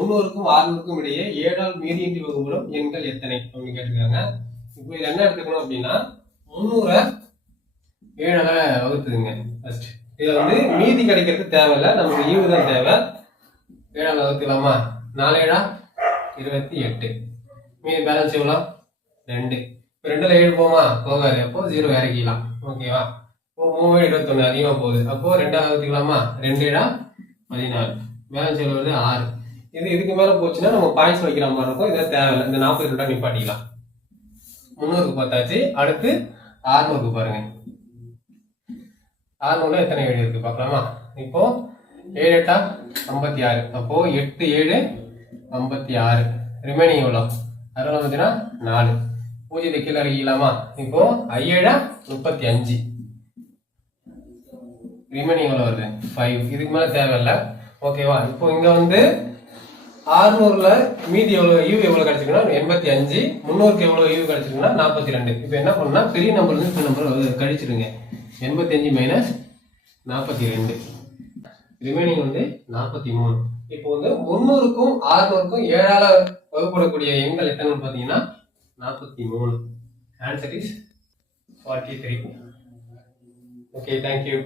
300க்கும் 600க்கும் இடையே 7ஆல் மீதியின்றி வகுப்படும் எண்கள் எத்தனை அப்படின்னு கேட்டிருக்காங்க. இப்போ இது என்ன எடுத்துக்கணும் அப்படின்னா 300 7ஆல வகுத்துதுங்க. ஃபர்ஸ்ட் இதுல வந்து மீதி கிடைக்கிறது தேவையில்லை, நமக்கு ஈவு தான் தேவை. 7ஆல வகுத்துக்கலாமா? 4 7 28. மீதி பேலன்ஸ் எவ்வளோ? 2. இப்போ 2ல 7 போமா? போகாது. அப்போ 0 இறக்கிக்கலாம். ஓகேவா? இப்போ 3 21 அதிகமாக போகுது. அப்போ 2ஆல வகுத்துக்கலாமா? 2 7 14. பேலன்ஸ் எவ்வளோ வருது? 6. இதுக்கு மேலே போச்சுன்னா நம்ம பாயிண்ட்ஸ் வைக்கிற மாதிரி இருக்கும். இதை தேவையில்லை. இந்த 42 நிப்பாட்டிக்கலாம். 300க்கு பார்த்தாச்சு. அடுத்து 600க்கு பாருங்க. 600ல எத்தனை 7 இருக்கு பார்க்கலாமா? இப்போ 7 8 56. அப்போ 8 7 56. ரிமைனிங் எவ்வளோ? 6 பார்த்தீங்கன்னா 4. 0 கீழே இறக்கிக்கலாமா? இப்போ 7 35. ரிமைனிங் எவ்வளோ வருது? 5. இதுக்கு மேலே தேவையில்லை. ஓகேவா? இப்போ இங்க வந்து 600ல மீதி எவ்வளவு ஈவு எவ்வளவு கிடைச்சிருக்குன்னா 85. 300க்கு எவ்வளவு ஈவு கிடைச்சிருக்குன்னா 42. இப்போ என்ன பண்ணா பெரிய நம்பர்ல இருந்து சின்ன நம்பர் கழிச்சிருங்க. 85 மைனஸ் 42. ரிமைனிங் வந்து 43. இப்போ வந்து 300க்கும் 600க்கும் 7ஆல வகுப்படக்கூடிய எண்கள் எத்தனைன்னு பார்த்தீங்கன்னா 43. Answer is 43. Okay, thank you.